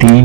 3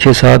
6-7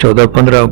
14-15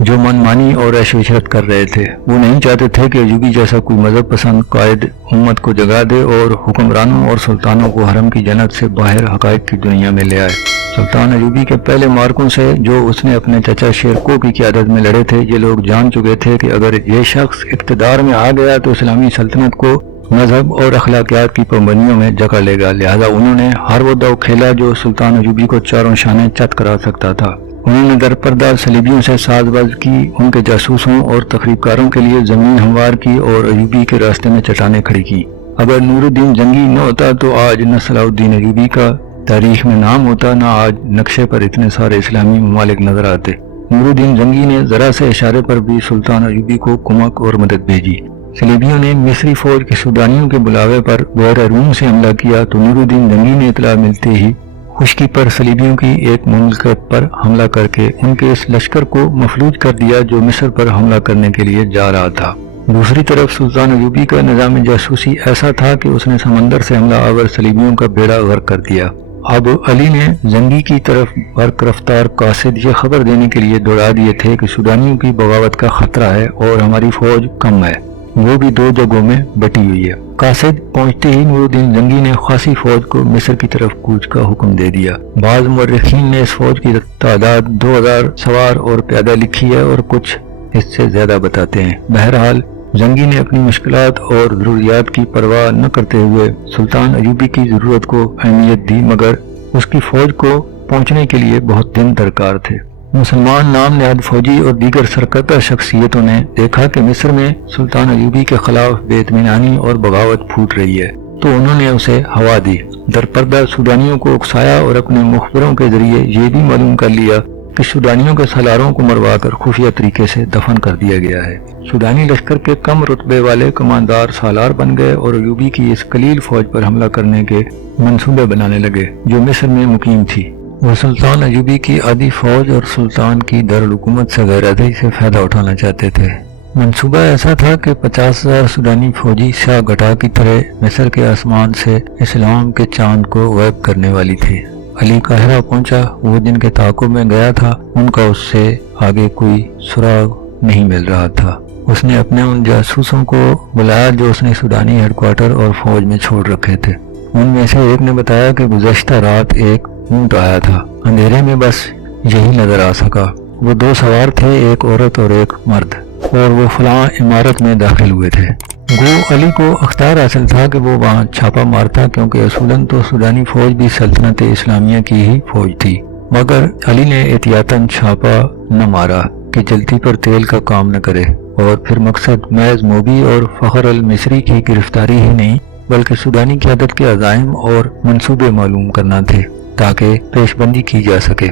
جو منمانی اور عیش و عشرت کر رہے تھے۔ وہ نہیں چاہتے تھے کہ ایوبی جیسا کوئی مذہب پسند قائد امت کو جگا دے اور حکمرانوں اور سلطانوں کو حرم کی جنت سے باہر حقائق کی دنیا میں لے آئے۔ سلطان ایوبی کے پہلے مارکوں سے جو اس نے اپنے چچا شیرکو کی قیادت میں لڑے تھے، یہ لوگ جان چکے تھے کہ اگر یہ شخص اقتدار میں آ گیا تو اسلامی سلطنت کو مذہب اور اخلاقیات کی پابندیوں میں جکڑ لے گا، لہذا انہوں نے ہر وہ داؤ کھیلا جو سلطان ایوبی کو چاروں شانے چت کرا سکتا تھا۔ انہوں نے درپردہ صلیبیوں سے ساز باز کی، ان کے جاسوسوں اور تخریب کاروں کے لیے زمین ہموار کی اور ایوبی کے راستے میں چٹانیں کھڑی کی۔ اگر نور الدین جنگی نہ ہوتا تو آج نہ صلاح الدین ایوبی کا تاریخ میں نام ہوتا، نہ آج نقشے پر اتنے سارے اسلامی ممالک نظر آتے۔ نور الدین جنگی نے ذرا سے اشارے پر بھی سلطان ایوبی کو کمک اور مدد بھیجی۔ صلیبیوں نے مصری فوج کے سودانیوں کے بلاوے پر بحیرہ روم سے حملہ کیا تو نور الدین جنگی نے اطلاع ملتے ہی خشکی پر صلیبیوں کی ایک مملکت پر حملہ کر کے ان کے اس لشکر کو مفلوج کر دیا جو مصر پر حملہ کرنے کے لیے جا رہا تھا۔ دوسری طرف سلطان ایوبی کا نظام جاسوسی ایسا تھا کہ اس نے سمندر سے حملہ آور صلیبیوں کا بیڑا غرق کر دیا۔ اب علی نے زنگی کی طرف برق رفتار قاصد یہ خبر دینے کے لیے دوڑا دیے تھے کہ سودانیوں کی بغاوت کا خطرہ ہے اور ہماری فوج کم ہے، وہ بھی دو جگہوں میں بٹی ہوئی ہے۔ قاصد پہنچتے ہی نور الدین جنگی نے خاصی فوج کو مصر کی طرف کوچ کا حکم دے دیا۔ بعض مورخین نے اس فوج کی تعداد 2000 سوار اور پیادہ لکھی ہے اور کچھ اس سے زیادہ بتاتے ہیں۔ بہرحال جنگی نے اپنی مشکلات اور ضروریات کی پرواہ نہ کرتے ہوئے سلطان ایوبی کی ضرورت کو اہمیت دی، مگر اس کی فوج کو پہنچنے کے لیے بہت دن درکار تھے۔ مسلمان نام نہاد فوجی اور دیگر سرکردہ شخصیتوں نے دیکھا کہ مصر میں سلطان ایوبی کے خلاف بے اطمینانی اور بغاوت پھوٹ رہی ہے تو انہوں نے اسے ہوا دی، درپردہ سودانیوں کو اکسایا اور اپنے مخبروں کے ذریعے یہ بھی معلوم کر لیا کہ سودانیوں کے سالاروں کو مروا کر خفیہ طریقے سے دفن کر دیا گیا ہے۔ سودانی لشکر کے کم رتبے والے کماندار سالار بن گئے اور ایوبی کی اس قلیل فوج پر حملہ کرنے کے منصوبے بنانے لگے جو مصر میں مقیم تھی۔ وہ سلطان ایوبی کی آدھی فوج اور سلطان کی دارالحکومت سے غیر ادائی سے فائدہ اٹھانا چاہتے تھے۔ منصوبہ ایسا تھا کہ 50,000 سودانی فوجی سیاہ گٹا کی طرح مصر کے آسمان سے اسلام کے چاند کو غائب کرنے والی تھی۔ علی قاہرہ پہنچا، وہ جن کے تعاقب میں گیا تھا ان کا اس سے آگے کوئی سراغ نہیں مل رہا تھا۔ اس نے اپنے ان جاسوسوں کو بلایا جو اس نے سودانی ہیڈ کوارٹر اور فوج میں چھوڑ رکھے تھے۔ ان میں سے ایک نے بتایا کہ گزشتہ رات ایک اونٹ آیا تھا، اندھیرے میں بس یہی نظر آ سکا۔ وہ دو سوار تھے، ایک عورت اور ایک مرد، اور وہ فلاں عمارت میں داخل ہوئے تھے۔ گو علی کو اختیار حاصل تھا کہ وہ وہاں چھاپا مارتا کیونکہ اصولاً تو سودانی فوج بھی سلطنت اسلامیہ کی ہی فوج تھی، مگر علی نے احتیاطاً چھاپا نہ مارا کہ جلتی پر تیل کا کام نہ کرے، اور پھر مقصد محض موبی اور فخر المصری کی گرفتاری ہی نہیں بلکہ سودانی قیادت کے عزائم اور منصوبے معلوم کرنا تھے تاکہ پیش بندی کی جا سکے۔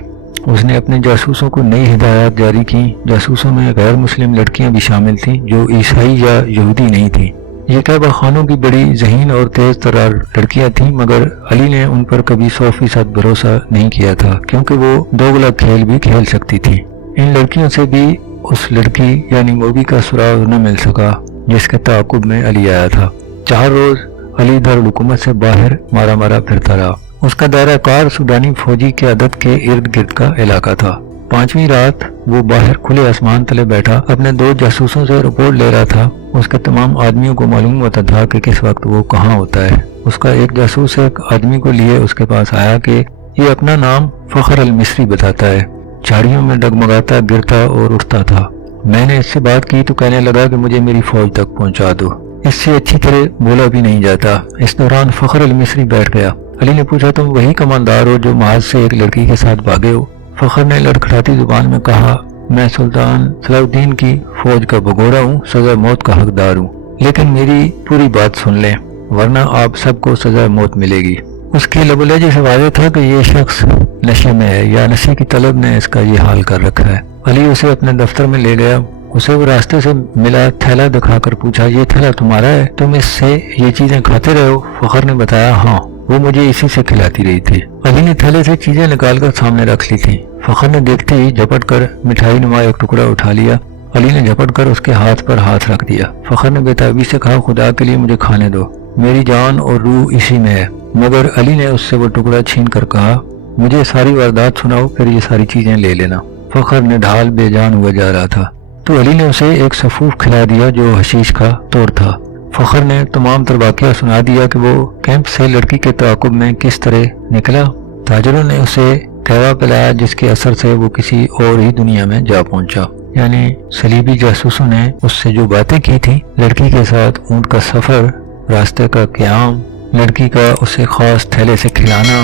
اس نے اپنے جاسوسوں کو نئی ہدایات جاری کی۔ جاسوسوں میں غیر مسلم لڑکیاں بھی شامل تھیں جو عیسائی یا یہودی نہیں تھیں۔ یہ قیبہ خانوں کی بڑی ذہین اور تیز ترار لڑکیاں تھیں، مگر علی نے ان پر کبھی 100% بھروسہ نہیں کیا تھا کیونکہ وہ دوغلا کھیل بھی کھیل سکتی تھیں۔ ان لڑکیوں سے بھی اس لڑکی یعنی موبی کا سراغ نہ مل سکا جس کے تعاقب میں علی آیا تھا۔ 4 روز علی دارالحکومت سے باہر مارا مارا پھرتا رہا۔ اس کا دائرہ کار سودانی فوجی قیادت کے ارد گرد کا علاقہ تھا۔ 5ویں رات وہ باہر کھلے آسمان تلے بیٹھا اپنے 2 جاسوسوں سے رپورٹ لے رہا تھا۔ اس کے تمام آدمیوں کو معلوم ہوتا تھا کہ کس وقت وہ کہاں ہوتا ہے۔ اس کا ایک جاسوس ایک آدمی کو لیے اس کے پاس آیا کہ یہ اپنا نام فخر المصری بتاتا ہے، جھاڑیوں میں ڈگمگاتا گرتا اور اٹھتا تھا۔ میں نے اس سے بات کی تو کہنے لگا کہ مجھے میری فوج تک پہنچا دو، اس سے اچھی طرح بولا بھی نہیں جاتا۔ اس دوران فخر المصری بیٹھ گیا۔ علی نے پوچھا تم وہی کماندار ہو جو محاذ سے ایک لڑکی کے ساتھ بھاگے ہو؟ فخر نے لڑکھڑاتی زبان میں کہا میں سلطان صلاح الدین کی فوج کا بگورا ہوں، سزا موت کا حقدار ہوں، لیکن میری پوری بات سن لیں ورنہ آپ سب کو سزا موت ملے گی۔ اس کے لب و لہجے سے واضح تھا کہ یہ شخص نشے میں ہے یا نشے کی طلب نے اس کا یہ حال کر رکھا ہے۔ علی اسے اپنے دفتر میں لے گیا۔ اسے وہ راستے سے ملا، تھیلا دکھا کر پوچھا یہ تھیلا تمہارا ہے؟ تم اس سے یہ چیزیں کھاتے رہے ہو؟ فخر نے بتایا ہاں، وہ مجھے اسی سے کھلاتی رہی تھی۔ علی نے تھیلے سے چیزیں نکال کر سامنے رکھ لی تھی۔ فخر نے دیکھتے ہی جھپٹ کر مٹھائی نما ایک ٹکڑا اٹھا لیا۔ علی نے جھپٹ کر اس کے ہاتھ پر ہاتھ رکھ دیا۔ فخر نے بے تابی سے کہا خدا کے لیے مجھے کھانے دو، میری جان اور روح اسی میں ہے۔ مگر علی نے اس سے وہ ٹکڑا چھین کر کہا مجھے ساری واردات سناؤ پھر یہ ساری چیزیں لے لینا۔ فخر نے ڈھال بے جان ہوا جا رہا تھا تو علی نے اسے ایک سفوف کھلا دیا جو حشیش کا توڑ تھا۔ فخر نے تمام تر واقعہ سنا دیا کہ وہ کیمپ سے لڑکی کے تعاقب میں کس طرح نکلا۔ تاجروں نے اسے قہوہ پلایا جس کے اثر سے وہ کسی اور ہی دنیا میں جا پہنچا، یعنی صلیبی جاسوسوں نے اس سے جو باتیں کی تھی، لڑکی کے ساتھ اونٹ کا سفر، راستے کا قیام، لڑکی کا اسے خاص تھیلے سے کھلانا،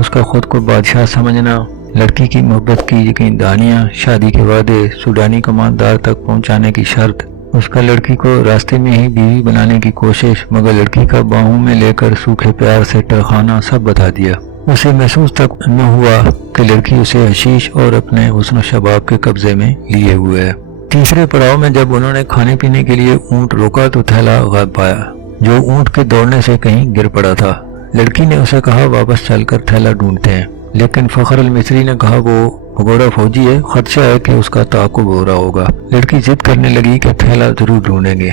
اس کا خود کو بادشاہ سمجھنا، لڑکی کی محبت کی یقین دہانیاں، شادی کے وعدے، سوڈانی کماندار تک پہنچانے کی شرط، اس کا لڑکی کو راستے میں ہی بیوی بنانے کی کوشش، مگر لڑکی کا باہوں میں لے کر سوکھے پیار سے ٹرخانا سب بتا دیا۔ اسے محسوس تک نہ ہوا کہ لڑکی اسے حشیش اور اپنے حسن و شباب کے قبضے میں لیے ہوئے ہے۔ تیسرے پڑاؤ میں جب انہوں نے کھانے پینے کے لیے اونٹ روکا تو تھیلا غائب پایا جو اونٹ کے دوڑنے سے کہیں گر پڑا تھا۔ لڑکی نے اسے کہا واپس چل کر تھیلا ڈھونڈتے ہیں، لیکن فخر المصری نے کہا وہ بھگوڑا فوجی ہے، خدشہ ہے کہ اس کا تعاقب ہو رہا ہوگا۔ لڑکی ضد کرنے لگی کہ تھیلا ضرور ڈھونڈیں گے۔